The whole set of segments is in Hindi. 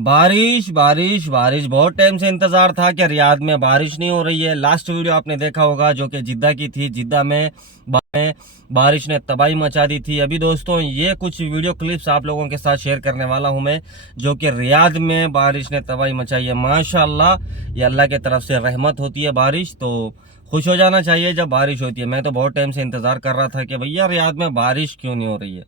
बारिश बारिश बारिश, बहुत टाइम से इंतजार था कि रियाद में बारिश नहीं हो रही है। लास्ट वीडियो आपने देखा होगा जो कि जिद्दा की थी। जिद्दा में बारिश ने तबाही मचा दी थी। अभी दोस्तों ये कुछ वीडियो क्लिप्स आप लोगों के साथ शेयर करने वाला हूं मैं, जो कि रियाद में बारिश ने तबाही मचाई है। माशाल्लाह, ये अल्लाह की तरफ से रहमत होती है बारिश, तो खुश हो जाना चाहिए जब बारिश होती है। मैं तो बहुत टाइम से इंतजार कर रहा था कि भैया रियाद में बारिश क्यों नहीं हो रही है।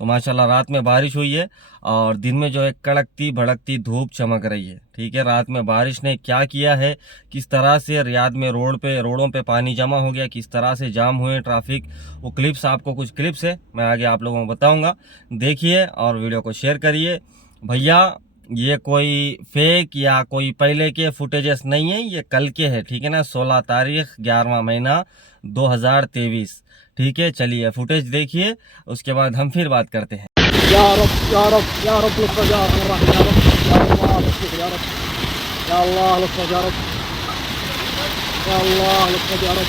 तो माशाल्लाह रात में बारिश हुई है और दिन में जो है कड़कती भड़कती धूप चमक रही है। ठीक है, रात में बारिश ने क्या किया है, किस तरह से रियाद में रोडों पे पानी जमा हो गया, किस तरह से जाम हुए ट्रैफिक, वो क्लिप्स, आपको कुछ क्लिप्स है मैं आगे आप लोगों को बताऊंगा। देखिए और वीडियो को शेयर करिए। भैया ये कोई फेक या कोई पहले के फुटेजेस नहीं है, ये कल के है। ठीक है ना, 16 तारीख 11वां महीना 2023। ठीक है, चलिए फुटेज देखिए, उसके बाद हम फिर बात करते हैं। या रब या रब या रब लुत्फ या रब या अल्लाह लुत्फ या रब या अल्लाह लुत्फ या रब या अल्लाह लुत्फ या रब।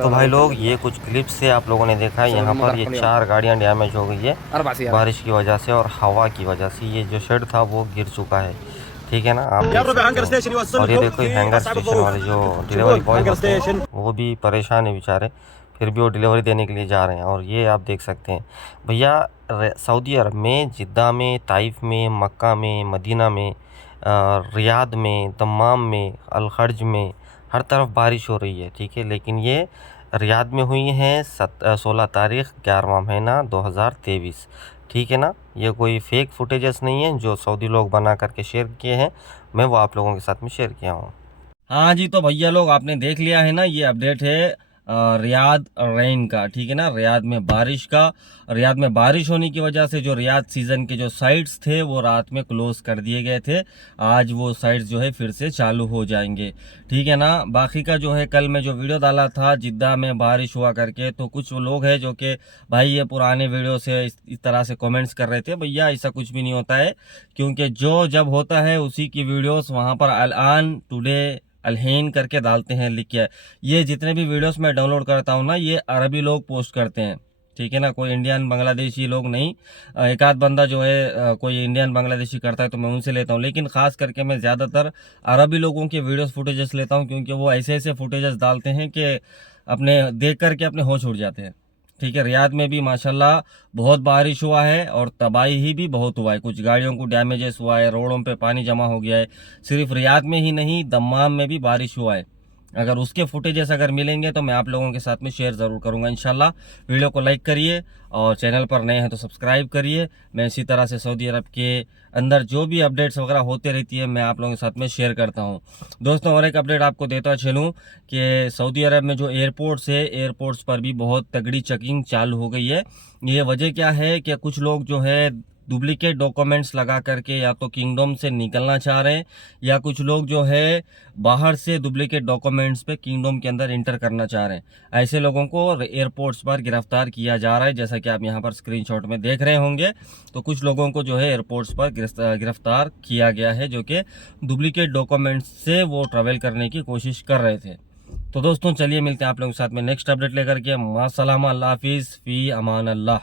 तो भाई लोग ये कुछ क्लिप्स से आप लोगों ने देखा है, यहाँ पर ये 4 गाड़ियाँ डैमेज हो गई है बारिश की वजह से और हवा की वजह से। ये जो शेड था वो गिर चुका है। ठीक है ना, आप और ये देखो हैंगर स्टेशन वाले जो डिलीवरी बॉय होते हैं वो भी परेशान है बेचारे, फिर भी वो डिलीवरी देने के लिए जा रहे हैं। और ये आप देख सकते हैं भैया, सऊदी अरब में, जिद्दा में, ताइफ में, मक्का में, मदीना में, रियाद में, दम्माम में, अल खर्ज में, हर तरफ बारिश हो रही है। ठीक है, लेकिन ये रियाद में हुई है 16 तारीख 11वां महीना 2023। ठीक है ना, ये कोई फेक फुटेजेस नहीं है जो सऊदी लोग बना करके शेयर किए हैं, मैं वो आप लोगों के साथ में शेयर किया हूँ। हाँ जी, तो भैया लोग आपने देख लिया है ना, ये अपडेट है रियाद रेन का। ठीक है ना, रियाद में बारिश का। रियाद में बारिश होने की वजह से जो रियाद सीजन के जो साइट्स थे वो रात में क्लोज कर दिए गए थे। आज वो साइट्स जो है फिर से चालू हो जाएंगे। ठीक है ना, बाकी का जो है कल मैं जो वीडियो डाला था जिद्दा में बारिश हुआ करके, तो कुछ लोग हैं जो कि भाई ये पुराने वीडियो से इस तरह से कमेंट्स कर रहे थे। भैया ऐसा कुछ भी नहीं होता है, क्योंकि जो जब होता है उसी की वीडियोस वहाँ पर अल-आन, टुडे, अलहीन करके डालते हैं लिख के। ये जितने भी वीडियोस मैं डाउनलोड करता हूँ ना, ये अरबी लोग पोस्ट करते हैं। ठीक है ना, कोई इंडियन बांग्लादेशी लोग नहीं। एक आध बंदा जो है कोई इंडियन बांग्लादेशी करता है तो मैं उनसे लेता हूँ, लेकिन खास करके मैं ज़्यादातर अरबी लोगों के वीडियोस फुटेजेस लेता हूँ, क्योंकि वो ऐसे ऐसे फुटेजेस डालते हैं कि अपने देख करके अपने होश उड़ जाते हैं। ठीक है, रियाद में भी माशाल्लाह बहुत बारिश हुआ है और तबाही ही भी बहुत हुआ है। कुछ गाड़ियों को डैमेजेस हुआ है, रोडों पे पानी जमा हो गया है। सिर्फ रियाद में ही नहीं, दम्माम में भी बारिश हुआ है। अगर उसके फुटेजेस अगर मिलेंगे तो मैं आप लोगों के साथ में शेयर ज़रूर करूंगा इंशाल्लाह। वीडियो को लाइक करिए और चैनल पर नए हैं तो सब्सक्राइब करिए। मैं इसी तरह से सऊदी अरब के अंदर जो भी अपडेट्स वगैरह होते रहती है मैं आप लोगों के साथ में शेयर करता हूं। दोस्तों और एक अपडेट आपको देता चलूँ कि सऊदी अरब में जो एयरपोर्ट्स है, एयरपोर्ट्स पर भी बहुत तगड़ी चेकिंग चालू हो गई है। ये वजह क्या है कि कुछ लोग जो है डुप्लीकेट डॉक्यूमेंट्स लगा करके या तो किंगडम से निकलना चाह रहे हैं, या कुछ लोग जो है बाहर से डुप्लीकेट डॉक्यूमेंट्स पे किंगडम के अंदर इंटर करना चाह रहे हैं। ऐसे लोगों को एयरपोर्ट्स पर गिरफ्तार किया जा रहा है, जैसा कि आप यहाँ पर स्क्रीनशॉट में देख रहे होंगे। तो कुछ लोगों को जो है एयरपोर्ट्स पर गिरफ्तार किया गया है, जो कि डुप्लीकेट डॉक्यूमेंट्स से वो ट्रैवल करने की कोशिश कर रहे थे। तो दोस्तों चलिए मिलते हैं आप लोगों के साथ में नेक्स्ट अपडेट लेकर के। मां सलामा, अल्लाह हाफिज़, फी अमान अल्लाह।